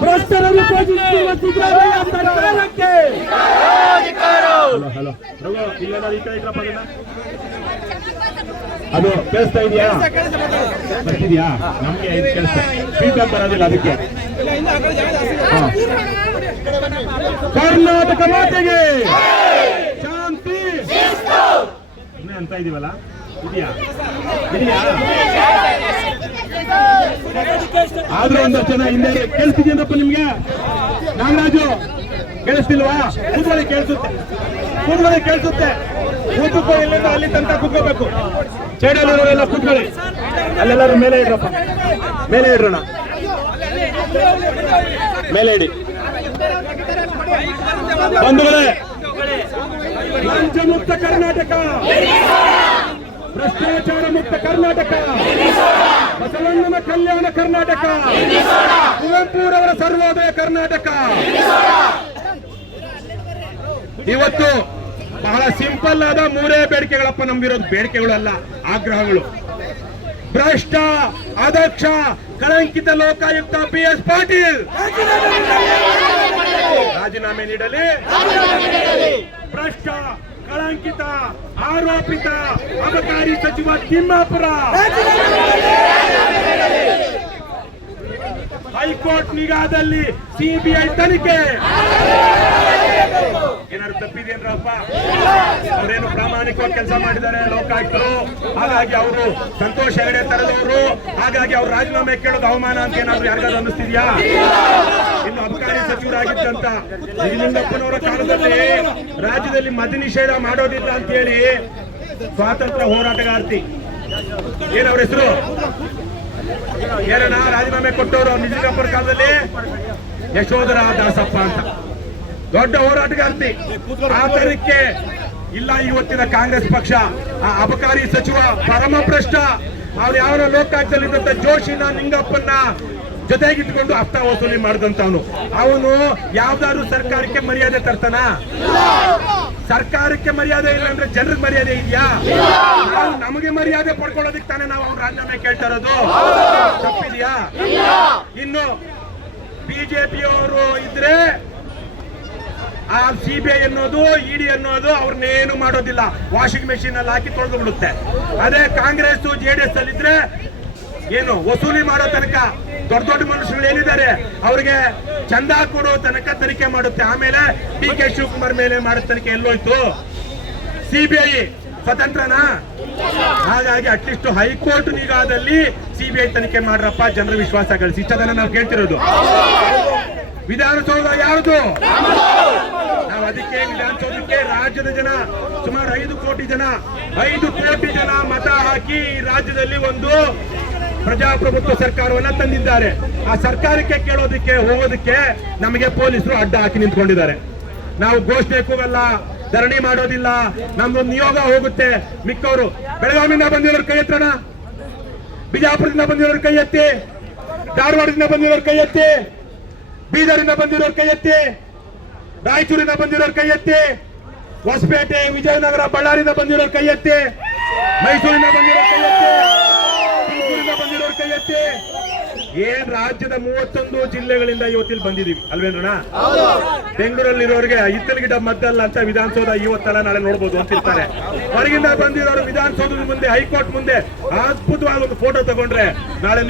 ಭ್ರಷ್ಟರನ್ನು ಪೊಲೀಸರು ಸಿದ್ದರಾಮಯ್ಯ ಸರ್ಕಾರಕ್ಕೆ hello hello. ಇಲ್ಲೆಲ್ಲ ಈ ಕಡೆ ಇದ್ರಪ್ಪ ಅದನ್ನ. ಅದು ಕೇಳಿಸ್ತಾ ಇದೆಯಾ? ಬರ್ತಿದ್ಯಾ? ನಮ್ಗೆ ಇದು ಕೇಳಿಸ್ತಾ ಫೀಡ್ಬ್ಯಾಕ್ ಬರೋದಿಲ್ಲ ಅದಕ್ಕೆ. ಕರ್ನಾಟಕ ಮಾತೆಗೆ! ಶಾಂತಿ! ಇನ್ನೇ ಅಂತ ಇದೀವಲ್ಲ? ಇದೆಯಾ? ಇದೆಯಾ? ಆದ್ರೂ ಒಂದಷ್ಟು ಜನ ಹಿಂದೆ ಕೇಳಿಸ್ತಿದ್ಯೇನಪ್ಪ ನಿಮ್ಗೆ? ನಾಗರಾಜು! ಕೇಳಿಸ್ತಿಲ್ವಾ? ಕೂತ್ಕೊಳ್ಳಿ, ಕೇಳಿಸುತ್ತೆ. ಕೂತ್ಕೊಳ್ಳಿ, ಕೇಳಿಸುತ್ತೆ. ಕೂತ್ಕೊ, ಇಲ್ಲಿಂದ ಅಲ್ಲಿ ತನಕ ಕೂತ್ಕೋಬೇಕು. ಚೇಡಲ್ಲ ಕೂತ್ಕೊಳ್ಳಿ. ಅಲ್ಲೆಲ್ಲರೂ ಮೇಲೆ ಇಡ್ರಪ್ಪ. ಮೇಲೆ ಇಡ್ರೋಣ. ಮೇಲೆ ಇಡಿ. ಬಂಧುಗಳೇ ಲಂಚ ಮುಕ್ತ ಕರ್ನಾಟಕ. ಭ್ರಷ್ಟಾಚಾರ ಮುಕ್ತ ಕರ್ನಾಟಕ. ಬಸವಣ್ಣನ ಕಲ್ಯಾಣ ಕರ್ನಾಟಕ. ಕುವೆಂಪುರವರ ಸರ್ವೋದಯ ಕರ್ನಾಟಕ. ಇವತ್ತು ಬಹಳ ಸಿಂಪಲ್ ಆದ ಮೂರೇ ಬೇಡಿಕೆಗಳಪ್ಪ ನಮ್ಗಿರೋದು. ಬೇಡಿಕೆಗಳಲ್ಲ ಆಗ್ರಹಗಳು. ಭ್ರಷ್ಟ ಅದಕ್ಷ ಕಳಂಕಿತ ಲೋಕಾಯುಕ್ತ ಪಿ ಎಸ್ ಪಾಟೀಲ್. ರಾಜೀನಾಮೆ ನೀಡಲಿ. ಭ್ರಷ್ಟ, ಕಳಂಕಿತ, ಆರೋಪಿತ, ಅಬಕಾರಿ ಸಚಿವ ತಿಮ್ಮಾಪುರ. ಹೈಕೋರ್ಟ್ ನಿಗಾದಲ್ಲಿ ಸಿಬಿಐ ತನಿಖೆ. ಅವರೇನು ಪ್ರಾಮಾಣಿಕವಾಗಿ ಕೆಲಸ ಮಾಡಿದ್ದಾರೆ ಲೋಕಾಯುಕ್ತರು? ಹಾಗಾಗಿ ಅವರು ಸಂತೋಷ ಹೆಗಡೆ ತರದವರು ಹಾಗಾಗಿ ಅವ್ರು ರಾಜೀನಾಮೆ ಕೇಳೋದು ಅವಮಾನ ಅಂತ ಏನಾದ್ರು ಯಾರಿಗಾದ್ರು ಅನ್ನಿಸ್ತಿದ್ಯಾ? ಇನ್ನು ಅಬಕಾರಿ ಸಚಿವರಾಗಿದ್ದಂತ ನಿಜಲಿಂಗಪ್ಪನವರ ಕಾಲದಲ್ಲಿ ರಾಜ್ಯದಲ್ಲಿ ಮದ ನಿಷೇಧ ಮಾಡೋದಿಲ್ಲ ಅಂತ ಹೇಳಿ ಸ್ವಾತಂತ್ರ್ಯ ಹೋರಾಟಗಾರ್ತಿ. ಏನವ್ರ ಹೆಸರು? ಏನಣ್ಣ ರಾಜೀನಾಮೆ ಕೊಟ್ಟವರು ನಿಜಲಿಂಗಪ್ಪನ ಕಾಲದಲ್ಲಿ? ಯಶೋಧರ ದಾಸಪ್ಪ ಅಂತ. ದೊಡ್ಡ ಹೋರಾಟಗಾರ್ತಿ. ಆತರಕ್ಕೆ ಇಲ್ಲ ಇವತ್ತಿನ ಕಾಂಗ್ರೆಸ್ ಪಕ್ಷ. ಆ ಅಬಕಾರಿ ಸಚಿವ ಪರಮ ಭ್ರಷ್ಟ ಅವ್ರು ಯಾವ ಲೋಕಾಯುಕ್ತದಲ್ಲಿದ್ದಂತ ಜೋಶಿನ, ನಿಂಗಪ್ಪನ್ನ ಜೊತೆಗಿಟ್ಕೊಂಡು ಹಫ್ತಾ ವಸೂಲಿ ಮಾಡಿದಂತವನು ಅವನು. ಯಾವ್ದಾದ್ರು ಸರ್ಕಾರಕ್ಕೆ ಮರ್ಯಾದೆ ತರ್ತಾನ? ಸರ್ಕಾರಕ್ಕೆ ಮರ್ಯಾದೆ ಇಲ್ಲ ಅಂದ್ರೆ ಜನರಿಗೆ ಮರ್ಯಾದೆ ಇದೆಯಾ? ನಾವು ನಮಗೆ ಮರ್ಯಾದೆ ಪಡ್ಕೊಳ್ಳೋದಕ್ಕೆ ತಾನೇ ನಾವು ಅವ್ರ ರಾಜೀನಾಮೆ ಕೇಳ್ತಾ ಇರೋದು. ತಪ್ಪಿದ್ಯಾ? ಇನ್ನು ಬಿಜೆಪಿಯವರು ಇದ್ರೆ ಆ ಐ ಅನ್ನೋದು ಇಡಿ ಅನ್ನೋದು ಅವ್ರನ್ನೇನು ಮಾಡೋದಿಲ್ಲ. ವಾಷಿಂಗ್ ಮೆಷಿನ್ ಅಲ್ಲಿ ಹಾಕಿ ತೊಳೆದು ಬಿಡುತ್ತೆ ಅದೇ ಕಾಂಗ್ರೆಸ್ ಜೆಡಿಎಸ್ ಅಲ್ಲಿ ಇದ್ರೆ ಏನು ವಸೂಲಿ ಮಾಡೋ ತನಕ ದೊಡ್ಡ ದೊಡ್ಡ ಮನುಷ್ಯರು ಏನಿದ್ದಾರೆ, ಅವ್ರಿಗೆ ಚಂದ ಕೊಡೋ ತನಕ ತನಿಖೆ ಮಾಡುತ್ತೆ. ಆಮೇಲೆ ಡಿ ಕೆ ಶಿವಕುಮಾರ್ ಮೇಲೆ ಮಾಡೋ ತನಿಖೆ ಎಲ್ಲೋಯ್ತು. ಸಿಬಿಐ ಸ್ವತಂತ್ರನಾ? ಹಾಗಾಗಿ ಅಟ್ಲೀಸ್ಟ್ ಹೈಕೋರ್ಟ್ ನಿಗಾದಲ್ಲಿ ಸಿಬಿಐ ತನಿಖೆ ಮಾಡ್ರಪ್ಪ. ಜನರ ವಿಶ್ವಾಸ ಗಳಿಸಿ. ಇಷ್ಟದನ್ನ ನಾವು ಕೇಳ್ತಿರೋದು. ವಿಧಾನಸೌಧ ನಾವು ಅದಕ್ಕೆ ವಿಧಾನಸೌಧಕ್ಕೆ ರಾಜ್ಯದ ಜನ, ಸುಮಾರು ಐದು ಕೋಟಿ ಜನ, ಐದು ಕೋಟಿ ಜನ ಮತ ಹಾಕಿ ಈ ರಾಜ್ಯದಲ್ಲಿ ಒಂದು ಪ್ರಜಾಪ್ರಭುತ್ವ ಸರ್ಕಾರವನ್ನ ತಂದಿದ್ದಾರೆ. ಆ ಸರ್ಕಾರಕ್ಕೆ ಕೇಳೋದಕ್ಕೆ, ಹೋಗೋದಕ್ಕೆ ನಮಗೆ ಪೊಲೀಸರು ಅಡ್ಡ ಹಾಕಿ ನಿಂತ್ಕೊಂಡಿದ್ದಾರೆ. ನಾವು ಘೋಷಣೆ ಕೂಗಲ್ಲ, ಧರಣಿ ಮಾಡೋದಿಲ್ಲ, ನಮ್ದು ನಿಯೋಗ ಹೋಗುತ್ತೆ. ಮಿಕ್ಕವರು, ಬೆಳಗಾವಿಯಿಂದ ಬಂದಿರೋರು ಕೈ ಎತ್ತಣ ಬಿಜಾಪುರದಿಂದ ಬಂದಿರೋರು ಕೈ ಎತ್ತಿ? ಧಾರವಾಡದಿಂದ ಬಂದಿರೋರು ಕೈ ಎತ್ತಿ? ಬೀದರಿಂದ ಬಂದಿರೋರು ಕೈ ಎತ್ತಿ? ರಾಯಚೂರಿಂದ ಬಂದಿರೋರು ಕೈ ಎತ್ತಿ ಹೊಸಪೇಟೆ ವಿಜಯನಗರ ಬಳ್ಳಾರಿಯಿಂದ ಬಂದಿರೋರು ಕೈ ಎತ್ತಿ ಮೈಸೂರಿಂದ ಬಂದಿರೋರು ಕೈ ಎತ್ತಿ ತುಮಕೂರಿಂದ ಬಂದಿರೋರು ಕೈ ಎತ್ತಿ ಏನ್ ರಾಜ್ಯದ ಮೂವತ್ತೊಂದು ಜಿಲ್ಲೆಗಳಿಂದ ಇವತ್ತಿಲ್ಲಿ ಬಂದಿದೀವಿ. ಅಲ್ವೇನಣ್ಣ ಬೆಂಗಳೂರಲ್ಲಿರೋರಿಗೆ ಇತ್ತಲ ಗಿಡ ಮದ್ದಲ್ಲ ಅಂತ ವಿಧಾನಸೌಧ ಇವತ್ತಲ್ಲ ನಾಳೆ ನೋಡ್ಬೋದು ಅಂತಿರ್ತಾರೆ ಹೊರಗಿಂದ ಬಂದಿರೋರು ವಿಧಾನಸೌಧದ ಮುಂದೆ ಹೈಕೋರ್ಟ್ ಮುಂದೆ ಅದ್ಭುತವಾದ ಒಂದು ಫೋಟೋ ತಗೊಂಡ್ರೆ ನಾಳೆ ನೀವು